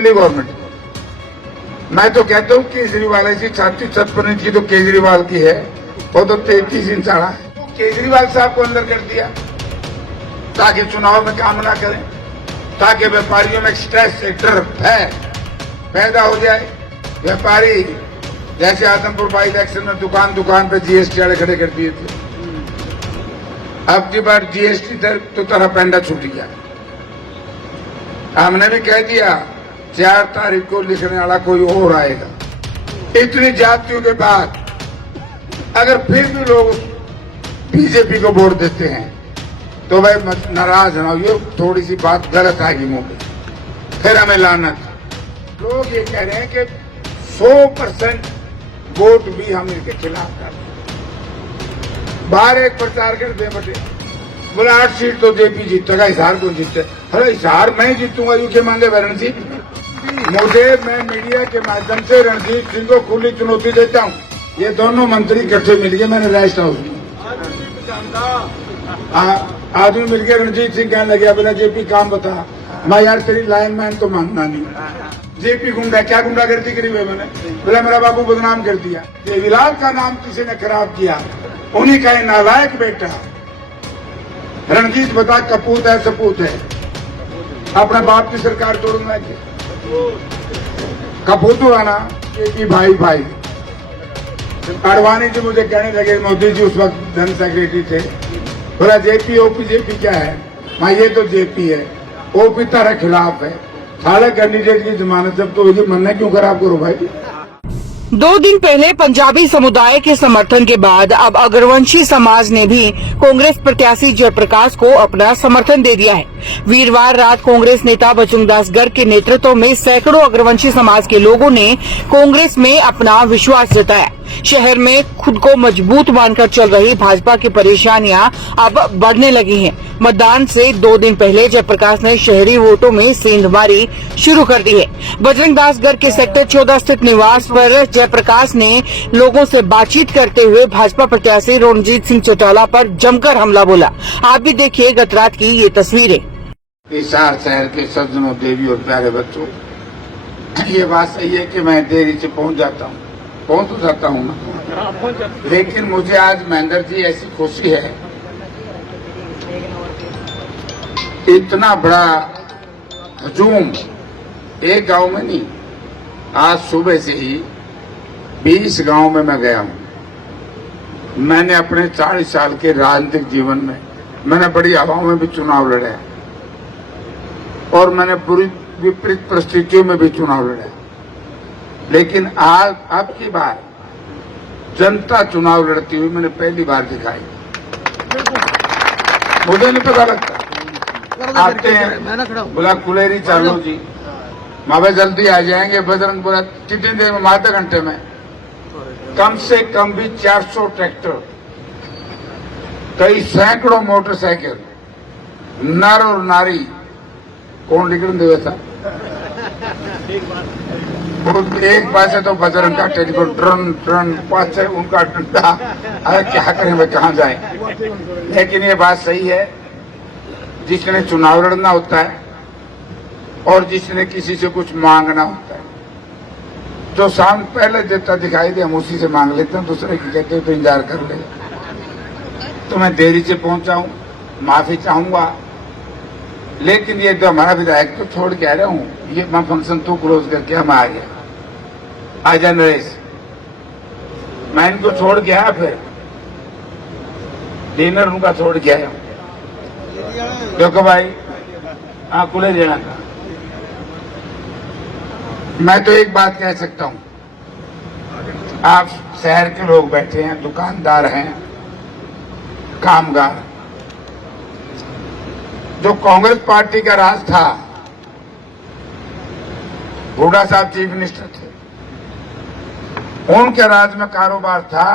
Government. मैं तो कहता हूँ केजरीवाल ऐसी छाती 56 इंच की तो केजरीवाल की है, वो तो 33 इंच आड़ा है। तो केजरीवाल साहब को अंदर कर दिया ताकि चुनाव में काम ना करें, ताकि व्यापारियों में स्ट्रेस सेक्टर पैदा हो जाए। व्यापारी जैसे आदमपुर बाई इलेक्शन में दुकान दुकान पे जीएसटी वाले खड़े कर दिए थे, अब की बार जीएसटी दर तो तरह पेंडा छूट गया। हमने भी कह दिया 4 तारीख को लिखने वाला कोई और आएगा। इतनी जातियों के बाद अगर फिर भी लोग बीजेपी को वोट देते हैं तो भाई नाराज ना हो, थोड़ी सी बात गलत आएगी मुंह में, फिर हमें लानत। लोग ये कह रहे हैं कि 100% वोट भी हम इनके खिलाफ कर रहे हैं। बाहर एक प्रचार कर दे बटे, बोला 8 सीट तो जेपी जीतेगा, हिसार कौन जीते? अरे हिसार मैं जीतूंगा, यू के मांगे रणजीत। मैं मीडिया के माध्यम से रणजीत सिंह को खुली चुनौती देता हूँ। ये दोनों मंत्री इकट्ठे मिल गए, मैंने रेस्ट हाउस में आदमी मिल गया, रणजीत सिंह कहने लगे बोला जेपी काम बता। मैं यार तेरी लाइन मैन तो मांगना नहीं। जेपी गुंडा, क्या गुंडागर्दी करी हुई मैंने? बोला मेरा बाबू बदनाम कर दिया, देवीलाल का नाम किसी ने खराब किया, उन्हीं का नालायक बेटा रणजीत बता कपूत है सपूत है, अपने बाप की सरकार तोड़ूंगा कपूत हुआ ना कि भाई अडवाणी जी मुझे कहने लगे, मोदी जी उस वक्त धन सेक्रेटरी थे, बोला जेपी ओपी जेपी क्या है? मैं ये तो जेपी है, ओपी तारा खिलाफ है, सारे कैंडिडेट की जमानत जब तो होगी, मन क्यों खराब करो भाई। 2 दिन पहले पंजाबी समुदाय के समर्थन के बाद अब अग्रवंशी समाज ने भी कांग्रेस प्रत्याशी जयप्रकाश को अपना समर्थन दे दिया है। वीरवार रात कांग्रेस नेता बजरंगदास गर्ग के नेतृत्व में सैकड़ों अग्रवंशी समाज के लोगों ने कांग्रेस में अपना विश्वास जताया। शहर में खुद को मजबूत मानकर चल रही भाजपा की परेशानियां अब बढ़ने लगी हैं। मतदान से 2 दिन पहले जयप्रकाश ने शहरी वोटों में सेंधमारी शुरू कर दी है। बजरंगदास गर्ग के सेक्टर 14 स्थित निवास पर जयप्रकाश ने लोगों से बातचीत करते हुए भाजपा प्रत्याशी रणजीत सिंह चौटाला पर जमकर हमला बोला। आप भी देखिए गत रात की ये तस्वीरें। हिसार शहर के सज्जनों, देवी और प्यारे बच्चों, ये बात सही है कि मैं देरी से पहुंच जाता हूँ, पहुंच तो जाता हूँ ना, लेकिन मुझे आज महेंद्र जी ऐसी खुशी है, इतना बड़ा हजूम एक गांव में नहीं, आज सुबह से ही 20 गांव में मैं गया हूं। मैंने अपने 40 साल के राजनीतिक जीवन में मैंने बड़ी हवाओं में भी चुनाव लड़े और मैंने पूरी विपरीत परिस्थितियों में भी चुनाव लड़े, लेकिन आज अब की बार जनता चुनाव लड़ती हुई मैंने पहली बार दिखाई। मुझे नहीं पता लगता, आते हैं बोला कुलेरी चालो जी, मावे जल्दी आ जाएंगे। बजरंग बोला कितनी देर में? आधे घंटे में। कम से कम भी 400 ट्रैक्टर, कई सैकड़ों मोटरसाइकिल, नर और नारी, कौन निकल देवे था? एक पासे तो बजरंग का टेलीफोन ट्रन ट्रन, पास उनका डंडा, अरे क्या करें भाई, कहाँ जाए? लेकिन ये बात सही है, जिसने चुनाव लड़ना होता है और जिसने किसी से कुछ मांगना होता है, जो सामने पहले देता दिखाई दे हम उसी से मांग लेते हैं, दूसरे की कहते हैं तो इंतजार कर ले। तो मैं देरी से पहुंचा हूं, माफी चाहूंगा, लेकिन ये जो हमारा विधायक तो छोड़ के आ रहा हूं, ये मैं फंक्शन तू क्लोज करके हम आ गया, आजा नरेश, मैं इनको छोड़ के आया, फिर डिनर उनका छोड़ के आया हूं, देखो भाई खुले जाना का। मैं तो एक बात कह सकता हूं, आप शहर के लोग बैठे हैं, दुकानदार हैं, कामगार, जो कांग्रेस पार्टी का राज था, हुड्डा साहब चीफ मिनिस्टर थे, उनके राज में कारोबार था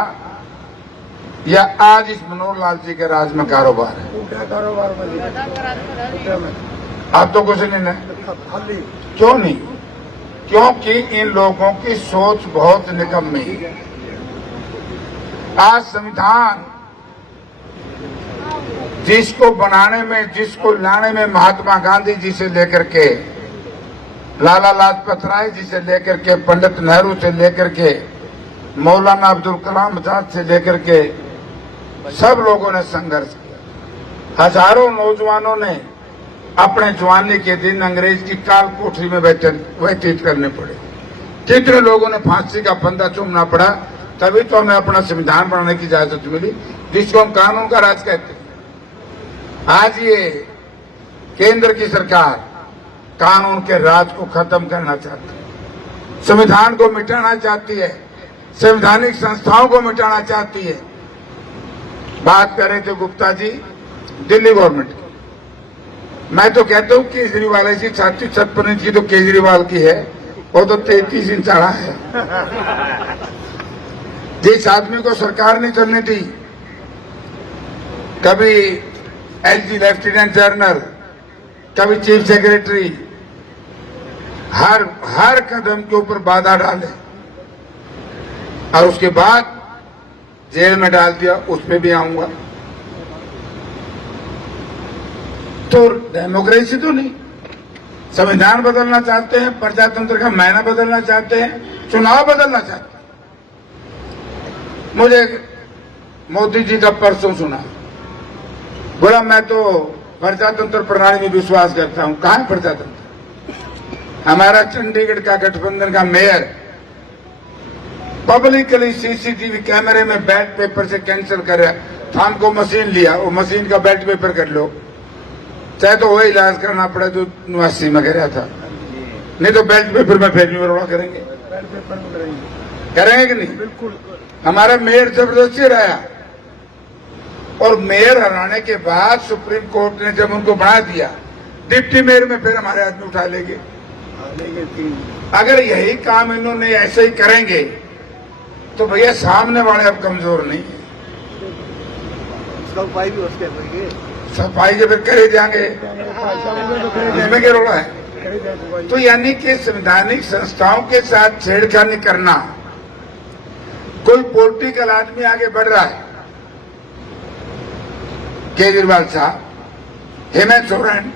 या आज इस मनोहर लाल जी के राज में कारोबार है? अब तो कुछ नहीं है। क्यों नहीं? क्योंकि इन लोगों की सोच बहुत निकम्मी है। आज संविधान जिसको बनाने में, जिसको लाने में महात्मा गांधी जी से लेकर के लाला लाजपत राय जी से लेकर के पंडित नेहरू से लेकर के मौलाना अब्दुल कलाम आजाद से लेकर के सब लोगों ने संघर्ष किया। हजारों नौजवानों ने अपने जवानी के दिन अंग्रेज की काल कोठरी में व्यतीत करने पड़े। कितने लोगों ने फांसी का फंदा चूमना पड़ा, तभी तो हमें अपना संविधान बनाने की इजाजत मिली, जिसको हम कानून का राज कहते हैं। आज ये केंद्र की सरकार कानून के राज को खत्म करना चाहती है, संविधान को मिटाना चाहती है, संवैधानिक संस्थाओं को मिटाना चाहती है। बात कर रहे थे गुप्ता जी दिल्ली गवर्नमेंट की। मैं तो कहता हूं केजरीवाल ऐसी छाती 56 इंच की तो केजरीवाल की है, वो तो 33 इंच चढ़ा है। जिस आदमी को सरकार नहीं चलने दी, कभी एलजी लेफ्टिनेंट जनरल, कभी चीफ सेक्रेटरी, हर कदम के ऊपर बाधा डाले और उसके बाद जेल में डाल दिया, उस पर भी आऊंगा। तो डेमोक्रेसी तो नहीं, संविधान बदलना चाहते हैं, प्रजातंत्र का मायना बदलना चाहते हैं, चुनाव बदलना चाहते हैं। मुझे मोदी जी का परसों सुना, बोला मैं तो प्रजातंत्र प्रणाली में विश्वास करता हूं। कहां है प्रजातंत्र? हमारा चंडीगढ़ का गठबंधन का मेयर पब्लिकली सीसीटीवी कैमरे में बैलेट पेपर से कैंसिल कर रहा था। हमको मशीन लिया, वो मशीन का बैलेट पेपर कर लो, चाहे तो वही इलाज करना पड़े जो 89 में कर रहा था, नहीं तो बैलेट पेपर में फेर बरोड़ा करेंगे। करेंगे कि नहीं? बिल्कुल। हमारा मेयर जबरदस्ती रहा, और मेयर हराने के बाद सुप्रीम कोर्ट ने जब उनको बढ़ा दिया, डिप्टी मेयर में फिर हमारे आदमी उठा लेंगे। अगर यही काम इन्होंने ऐसे ही करेंगे तो भैया सामने वाले अब कमजोर नहीं है, सफाई जब करे जाएंगे इसमें क्या रोड़ा है? तो यानी कि संवैधानिक संस्थाओं के साथ छेड़खानी करना, कोई पॉलिटिकल आदमी आगे बढ़ रहा है, केजरीवाल साहब, हेमंत सोरेन,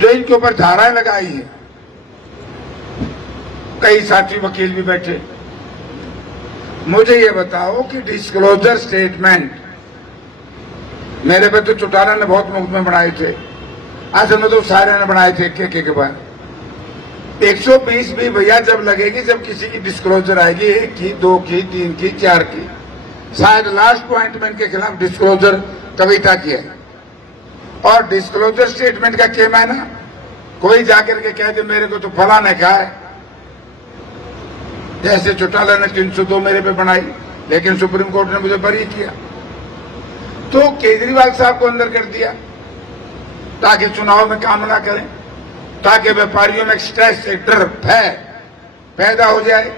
जो इनके ऊपर धाराएं लगाई है, कई साथी वकील भी बैठे। मुझे ये बताओ कि डिस्क्लोजर स्टेटमेंट मेरे पे तो चौटाला ने बहुत मुकदमे बनाए थे, आज में तो सारे ने बनाए थे के बाद। 120 भी भैया जब लगेगी, जब किसी की डिस्क्लोजर आएगी, 1 की, 2 की, 3 की, 4 की। शायद लास्ट पॉइंट में इनके खिलाफ डिस्क्लोजर कविता की है। और डिस्क्लोजर स्टेटमेंट का क्या मायना? कोई जाकर के कह दे मेरे को तो फला ने कहा है, जैसे चौटाला ने 302 मेरे पे बनाई, लेकिन सुप्रीम कोर्ट ने मुझे बरी किया। तो केजरीवाल साहब को अंदर कर दिया ताकि चुनाव में काम ना करें, ताकि व्यापारियों में स्ट्रेस, डर, भय पैदा हो जाए।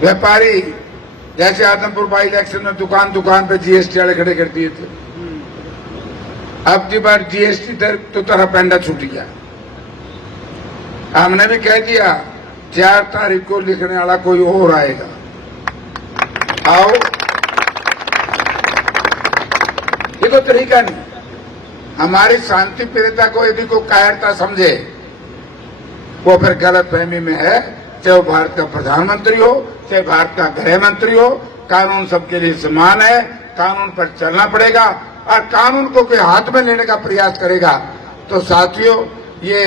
व्यापारी जैसे आदमपुर बाई इलेक्शन में दुकान दुकान पे जीएसटी वाले खड़े कर दिए थे, अब की बार जीएसटी दर तो तरह पेंडा छूट गया। हमने भी कह दिया 4 तारीख को लिखने वाला कोई और आएगा, आओ। ये तो तरीका नहीं। हमारी शांति प्रियता को यदि कोई कायरता समझे, वो फिर गलत फहमी में है। चाहे वो भारत का प्रधानमंत्री हो, चाहे भारत का गृह मंत्री हो, कानून सबके लिए समान है, कानून पर चलना पड़ेगा। और कानून को कोई हाथ में लेने का प्रयास करेगा तो साथियों, ये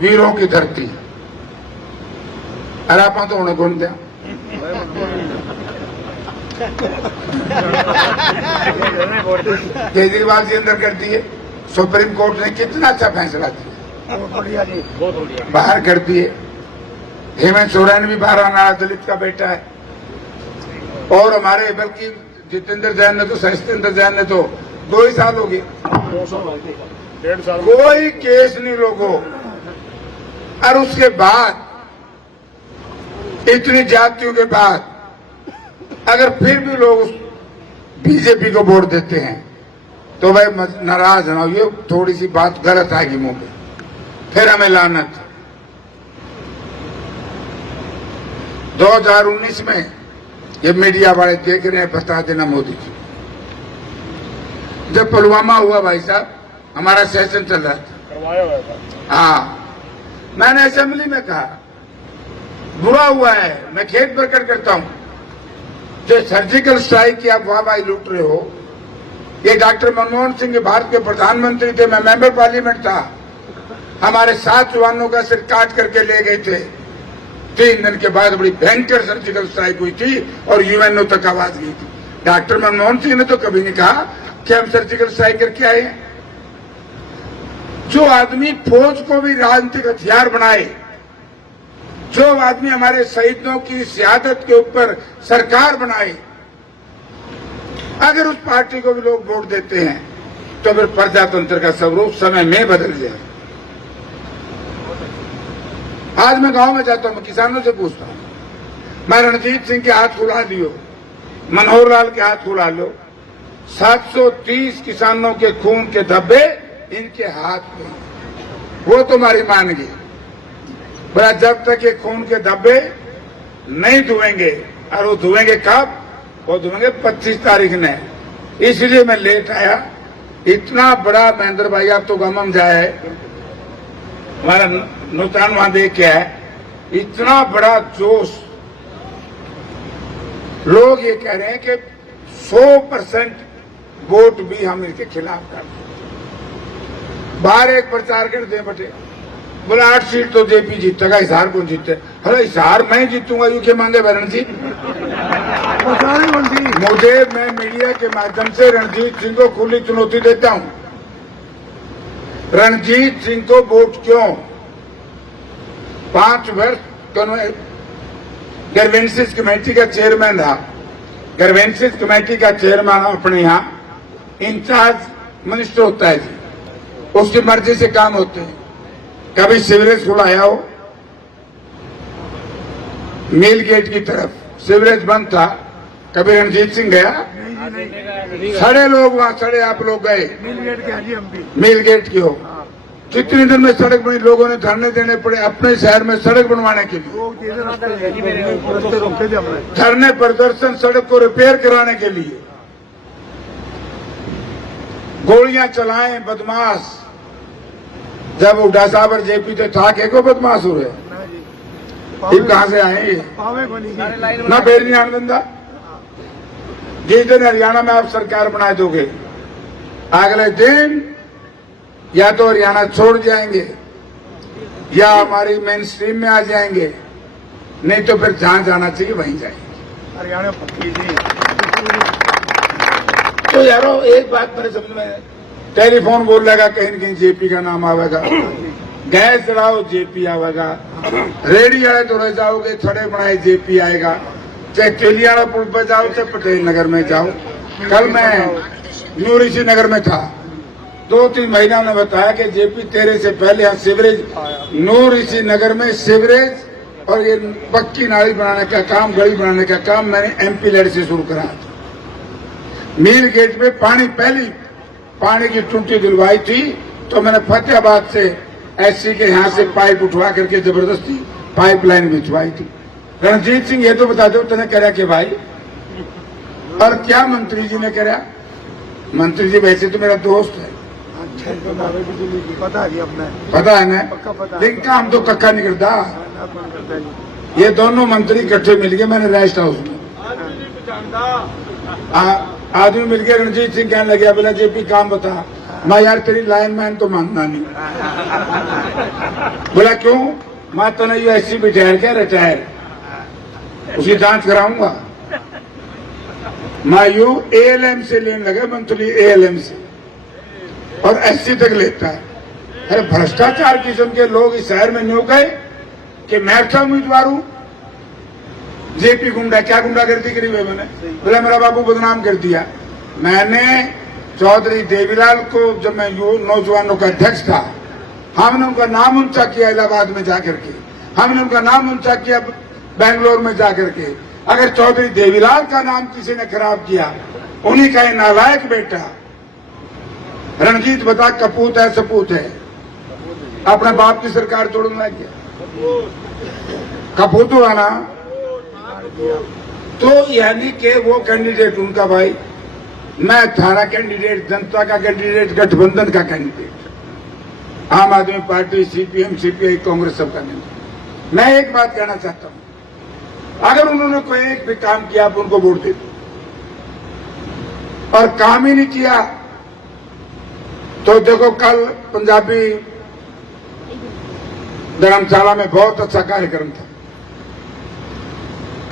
वीरों की धरती। अरे आप तो उन्हें गुण दिया, केजरीवाल जी अंदर कर दिए, सुप्रीम कोर्ट ने कितना अच्छा फैसला दिया, बाहर कर दिए। हेमंत सोरेन भी बाहर आना, दलित का बेटा है। और हमारे बल्कि जितेंद्र जैन ने तो, सत्येंद्र जैन ने तो 2 ही साल हो गए, 1.5 साल कोई केस नहीं लोगों। और उसके बाद इतनी जातियों के बाद अगर फिर भी लोग बीजेपी को वोट देते हैं तो भाई नाराज ना होइए, थोड़ी सी बात गलत आएगी मुंह में, फिर हमें लानत। 2019 में ये मीडिया वाले देख रहे हैं, बता देना मोदी जी, जब पुलवामा हुआ भाई साहब, हमारा सेशन चल रहा था, हाँ, मैंने असेंबली में कहा, बुरा हुआ है, मैं खेद प्रकट करता हूं, जो सर्जिकल स्ट्राइक की आप वाहवाही लूट रहे हो, ये डॉक्टर मनमोहन सिंह भारत के प्रधानमंत्री थे, मैं मेंबर पार्लियामेंट था, हमारे 7 जवानों का सिर काट करके ले गए थे। 3 दिन के बाद बड़ी भयंकर सर्जिकल स्ट्राइक हुई थी और यूएनओ तक आवाज गई थी। डॉक्टर मनमोहन सिंह ने तो कभी नहीं कहा कि हम सर्जिकल स्ट्राइक करके आए हैं। जो आदमी फौज को भी राजनीतिक हथियार बनाए, जो आदमी हमारे शहीदों की शहादत के ऊपर सरकार बनाए, अगर उस पार्टी को भी लोग वोट देते हैं तो फिर प्रजातंत्र का स्वरूप समय में बदल जाए। आज मैं गांव में जाता हूं, मैं किसानों से पूछता हूं, मैं रणजीत सिंह के हाथ खुला लियो, मनोहर लाल के हाथ खुला लो, 730 किसानों के खून के धब्बे इनके हाथ में, वो तुम्हारी मानेगी। बोला जब तक ये खून के धब्बे नहीं धुएंगे, और वो धुएंगे कब? वो धुएंगे 25 तारीख ने। इसलिए मैं लेट आया। इतना बड़ा महेंद्र भाई, आप तो गमम जाए, हमारा नुकसान वहां देख के है, इतना बड़ा जोश, लोग ये कह रहे हैं कि 100% वोट भी हम इनके खिलाफ कर दें। बाहर एक प्रचार कर दें बटे, बोला 8 सीट तो जेपी जीतेगा, हिसार कौन जीते? अरे हिसार मैं जीतूंगा, यू के मांगे रणजीत मुझे, मैं मीडिया के माध्यम से रणजीत सिंह को खुली चुनौती देता हूं। रणजीत सिंह को वोट क्यों? 5 वर्ष गवर्नेंस कमेटी का चेयरमैन रहा। गवर्नेंस कमेटी का चेयरमैन अपने यहाँ इंचार्ज मिनिस्टर होता है जी, उसकी मर्जी से काम होते हैं। कभी सिवरेज खुलाया हो, मिल गेट की तरफ सिवरेज बंद था, कभी रणजीत सिंह गया? सारे लोग वहां, सारे आप लोग गए मिल गेट की हो। कितने दिन में सड़क बनी, लोगों ने धरने देने पड़े अपने शहर में सड़क बनवाने के लिए, धरने प्रदर्शन सड़क को रिपेयर कराने के लिए, गोलियां चलाए बदमाश। जब हुड्डा साहब और जेपी थे था के को बदमाश हुए, फिर कहां से आए ये? ना बेर नहीं आने बंदा। जिस दिन हरियाणा में आप सरकार बना दोगे, अगले दिन या तो हरियाणा छोड़ जाएंगे या हमारी मेन स्ट्रीम में आ जाएंगे, नहीं तो फिर जहां जाना चाहिए वहीं जाएंगे। हरियाणा तो यारो एक बात मेरे समझ में, टेलीफोन बोल लगा कहीं न कहीं जेपी का नाम आवेगा, गैस चलाओ जेपी आवेगा, रेडी आए तो रह जाओगे, छड़े बनाए जेपी आएगा, चाहे तेलियाड़ा पुल पर जाओ चाहे पटेल नगर में जाओ। कल मैं न्यू ऋषि नगर में था, 2-3 महिलाओं ने बताया कि जेपी तेरे से पहले यहाँ सीवरेज, न्यू ऋषि नगर में सीवरेज और ये पक्की नाली बनाने का काम, गली बनाने का काम मैंने एमपी लेड से शुरू कराया था। मील गेट में पहली पानी की टूटी दिलवाई थी, तो मैंने फतेहाबाद से एससी के यहाँ से पाइप उठवा करके जबरदस्ती पाइपलाइन बिछवाई थी। रणजीत सिंह ये तो बता दो तूने करा के भाई, और क्या मंत्री जी ने करा? मंत्री जी वैसे तो मेरा दोस्त है, पता है ना, लेकिन काम तो कक्का नहीं करता। ये दोनों मंत्री इकट्ठे मिल गए, मैंने रेस्ट हाउस में आदमी मिल गया, रणजीत सिंह कहने लगे बोला जेपी काम बता। मैं यार तेरी लाइन मैन तो मानना नहीं। बोला क्यों? मैं तो नहीं ऐसी बिठार क्या रिटायर, उसकी जांच कराऊंगा। मैं यू एएलएम से लेने लगा, मंथली एएलएम से, और एससी तक लेता है। अरे भ्रष्टाचार किस्म के लोग इस शहर में न्यू गए कि मैं अच्छा उम्मीदवार हूं। जेपी गुंडा, क्या गुंडागर्दी करी हुई मैंने? बोला मेरा बाबू बदनाम कर दिया। मैंने चौधरी देवीलाल को, जब मैं नौजवानों का अध्यक्ष था, हमने उनका नाम ऊंचा किया इलाहाबाद में जाकर के, हमने उनका नाम ऊंचा किया बेंगलोर में जाकर के। अगर चौधरी देवीलाल का नाम किसी ने खराब किया, उन्हीं का नालायक बेटा रणजीत बता कपूत है सपूत है, अपने बाप की सरकार तोड़ने लग गया, कपूत हुआ ना। तो यानी कि वो कैंडिडेट उनका भाई, मैं थारा कैंडिडेट, जनता का कैंडिडेट, गठबंधन का कैंडिडेट। आम आदमी पार्टी, सीपीएम, सीपीआई, कांग्रेस सबका नहीं। मैं एक बात कहना चाहता हूं, अगर उन्होंने कोई एक भी काम किया आप उनको वोट दे दो, और काम ही नहीं किया तो देखो कल पंजाबी धर्मशाला में बहुत अच्छा कार्यक्रम था,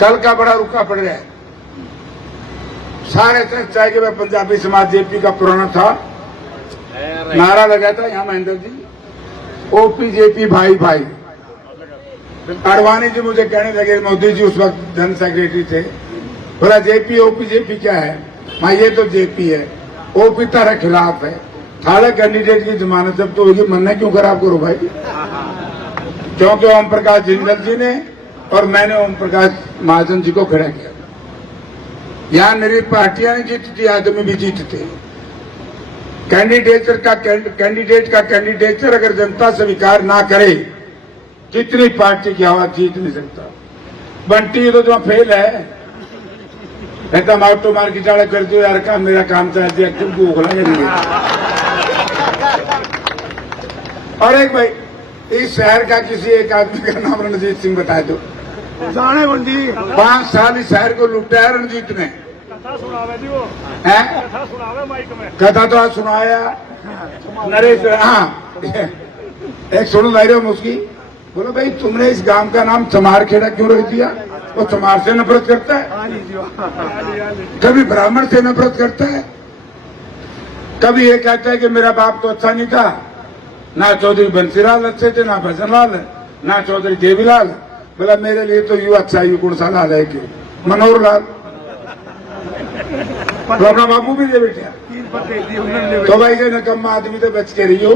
कल का बड़ा रुका पड़ रहा है। सारे चर्चा है कि वह पंजाबी समाज जेपी का पुराना था, नारा लगा था यहां महेंद्र जी, ओपी जेपी भाई भाई। अडवाणी जी मुझे कहने लगे, मोदी जी उस वक्त जन सेक्रेटरी थे, बोला जेपी ओपी जेपी क्या है? मां ये तो जेपी है, ओपी तारा खिलाफ है, थाले कैंडिडेट की जमानत जब तो होगी, मन क्यों खराब करो भाई? क्योंकि ओम प्रकाश जिंदल जी ने और मैंने ओम प्रकाश महाजन जी को खड़ा किया। यहां मेरी पार्टियां नहीं जीतती, आदमी भी जीतते। कैंडिडेट का कैंडिडेचर अगर जनता स्वीकार ना करे, कितनी पार्टी की आवाज जीत नहीं सकता। बंटी तो जो फेल है, एकदम ऑटो मार की चाड़ा कर दो यार, काम मेरा काम चला दिया, तुमको उखला करेंगे। और एक भाई, इस शहर का किसी एक आदमी का नाम रणजीत सिंह बता दो। जाने बंटी 5 साल इस शहर को लुटा है रणजीत ने। कथा सुनावे जी वो, है कथा सुनावे माइक में। कथा तो आज सुनाया नरेश। हाँ, एक सुनो धैर्य उसकी, बोलो भाई तुमने इस गांव का नाम चमारखेड़ा क्यों रख दिया? वो चमार से नफरत करता है, कभी ब्राह्मण से नफरत करता है, कभी ये कहता है कि मेरा बाप तो अच्छा नहीं था, ना चौधरी बंसीलाल अच्छे थे, ना भजनलाल, ना चौधरी देवीलाल। बोला मेरे लिए तो यू अच्छा यू कौन सा लाल है कि मनोहर लाल, तो अपना बापू भी दे बैठा। तो भाई के नकम्मा आदमी तो बच के रही हो।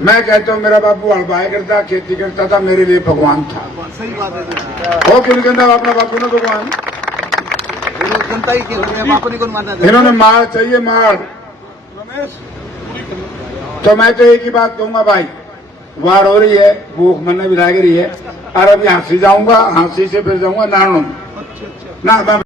मैं कहता हूँ मेरा बापू हड़बाया करता, खेती करता था, मेरे लिए भगवान था। सही बात है। वो क्यों कहता अपना बापू ने भगवान? जनता ही बापू नहीं कौन मानना। इन्होंने मार चाहिए मार। तो मैं तो एक ही बात कहूंगा भाई, वार हो रही है, भूख मरने भी लाग रही है, और अभी हाँसी जाऊंगा, हाँसी से फिर जाऊंगा नानू ना।